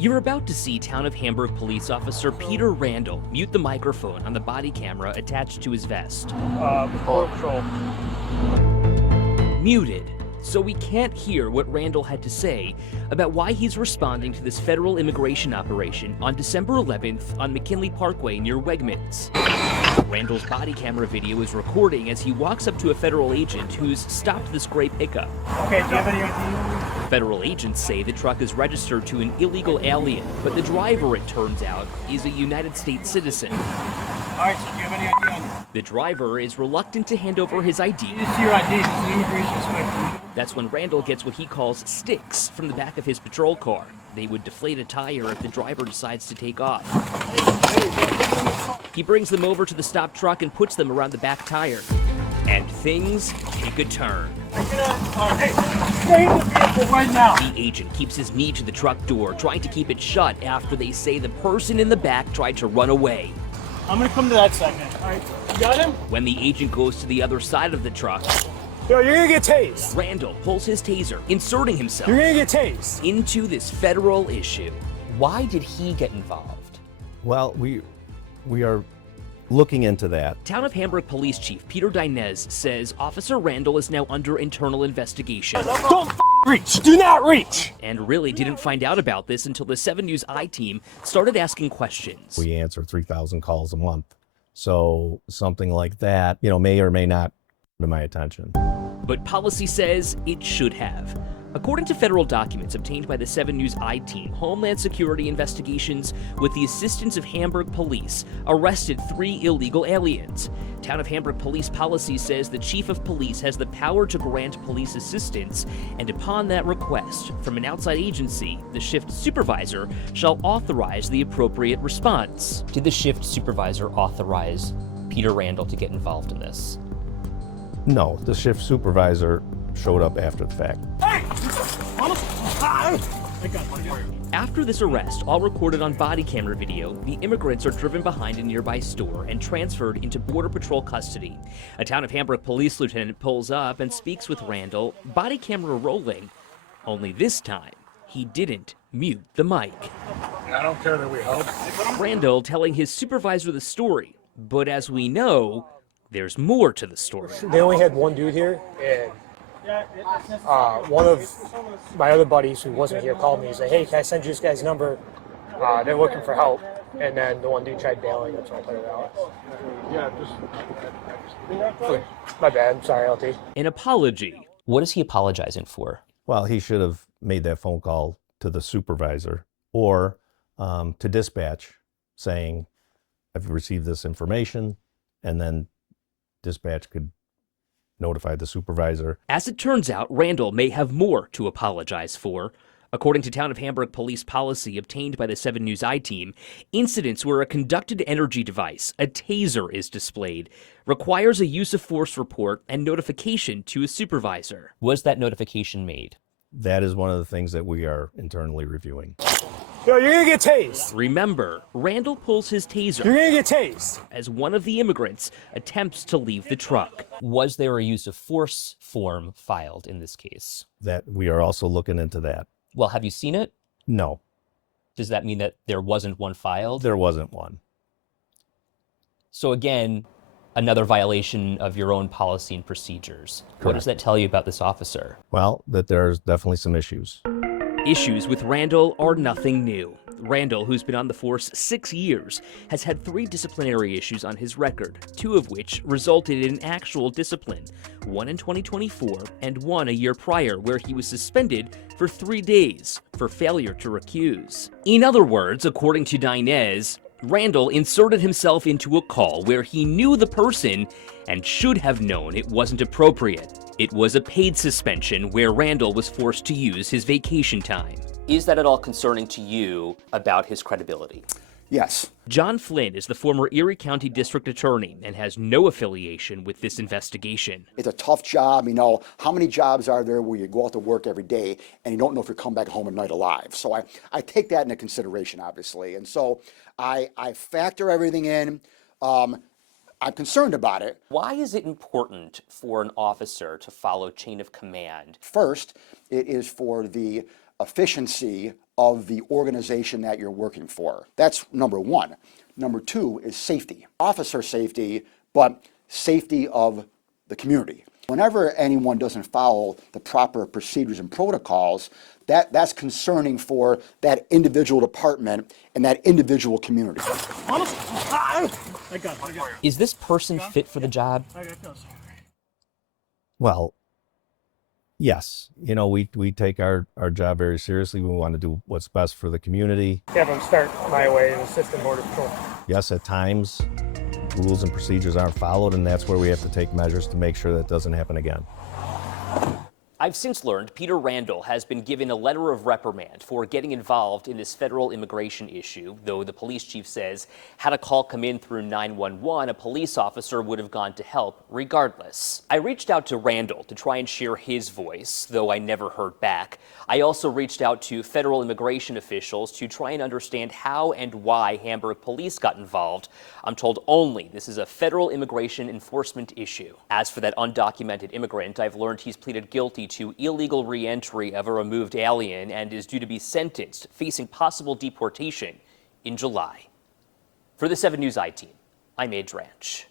You're about to see Town of Hamburg police officer Peter Randall mute the microphone on the body camera attached to his vest. Patrol. Muted, so we can't hear what Randall had to say about why he's responding to this federal immigration operation on December 11th on McKinley Parkway near Wegmans. Randall's body camera video is recording as he walks up to a federal agent who's stopped this gray pickup. Okay, do you have any ID? Federal agents say the truck is registered to an illegal alien, but the driver, it turns out, is a United States citizen. All right, so do you have any ID on you? The driver is reluctant to hand over his ID. You see your ID, it's an immigration inspector. That's when Randall gets what he calls sticks from the back of his patrol car. They would deflate a tire if the driver decides to take off. He brings them over to the stopped truck and puts them around the back tire. And things take a turn. Hey, stay in the vehicle right now. The agent keeps his knee to the truck door, trying to keep it shut after they say the person in the back tried to run away. I'm gonna come to that segment. All right, you got him? When the agent goes to the other side of the truck, Yo, you're gonna get tased. Randall pulls his taser, inserting himself You're gonna get tased. into this federal issue. Why did he get involved? Well, we are looking into that. Town of Hamburg Police Chief Peter Dinez says Officer Randall is now under internal investigation. Don't reach. Do not reach. And really didn't find out about this until the 7 News I-team started asking questions. We answer 3,000 calls a month. So something like that, may or may not come to my attention. But policy says it should have. According to federal documents obtained by the 7 News I-team, Homeland Security investigations, with the assistance of Hamburg police, arrested 3 illegal aliens. Town of Hamburg police policy says the chief of police has the power to grant police assistance, and upon that request from an outside agency, the shift supervisor shall authorize the appropriate response. Did the shift supervisor authorize Peter Randall to get involved in this? No, the shift supervisor showed up after the fact. After this arrest, all recorded on body camera video, the immigrants are driven behind a nearby store and transferred into Border Patrol custody. A Town of Hamburg police lieutenant pulls up and speaks with Randall, body camera rolling. Only this time, he didn't mute the mic. I don't care that we help. Randall telling his supervisor the story, but as we know, there's more to the story. They only had one dude here, and one of my other buddies who wasn't here called me. He's like, hey, can I send you this guy's number? They're looking for help. And then the one dude tried bailing. That's when I put it out. Yeah, just. My bad. Sorry, LT. An apology. What is he apologizing for? Well, he should have made that phone call to the supervisor or to dispatch saying, I've received this information, and then dispatch could notify the supervisor. As it turns out, Randall may have more to apologize for. According to Town of Hamburg police policy obtained by the 7 News I-team, incidents where a conducted energy device, a taser, is displayed requires a use of force report and notification to a supervisor. Was that notification made? That is one of the things that we are internally reviewing. Yo, you're gonna get tased. Remember, Randall pulls his taser You're gonna get tased. as one of the immigrants attempts to leave the truck. Was there a use of force form filed in this case? That we are also looking into that. Well, have you seen it? No, Does that mean that there wasn't one filed? there wasn't one. So again, another violation of your own policy and procedures. What does that tell you about this officer? Well, that there's definitely some issues. Issues with Randall are nothing new. Randall, who's been on the force 6 years, has had 3 disciplinary issues on his record, 2 of which resulted in actual discipline, one in 2024 and one a year prior, where he was suspended for 3 days for failure to recuse. In other words, according to Dinez, Randall inserted himself into a call where he knew the person and should have known it wasn't appropriate. It was a paid suspension where Randall was forced to use his vacation time. Is that at all concerning to you about his credibility? Yes. John Flynn is the former Erie County District Attorney and has no affiliation with this investigation. It's a tough job. How many jobs are there where you go out to work every day and you don't know if you'll come back home at night alive? So I take that into consideration, obviously. And so I factor everything in. I'm concerned about it. Why is it important for an officer to follow chain of command? First, it is for the efficiency of the organization that you're working for. That's number one. Number two is safety. Officer safety, but safety of the community. Whenever anyone doesn't follow the proper procedures and protocols, that's concerning for that individual department and that individual community. Is this person fit for the job? Well, yes. You know, we take our job very seriously. We want to do what's best for the community. Have them start my way in Assistant Border Patrol. Yes, at times, rules and procedures aren't followed, and that's where we have to take measures to make sure that doesn't happen again. I've since learned Peter Randall has been given a letter of reprimand for getting involved in this federal immigration issue, though the police chief says had a call come in through 911, a police officer would have gone to help regardless. I reached out to Randall to try and share his voice, though I never heard back. I also reached out to federal immigration officials to try and understand how and why Hamburg police got involved. I'm told only this is a federal immigration enforcement issue. As for that undocumented immigrant, I've learned he's pleaded guilty to illegal re-entry of a removed alien and is due to be sentenced, facing possible deportation in July. For the 7 News I team, I'm Age Ranch.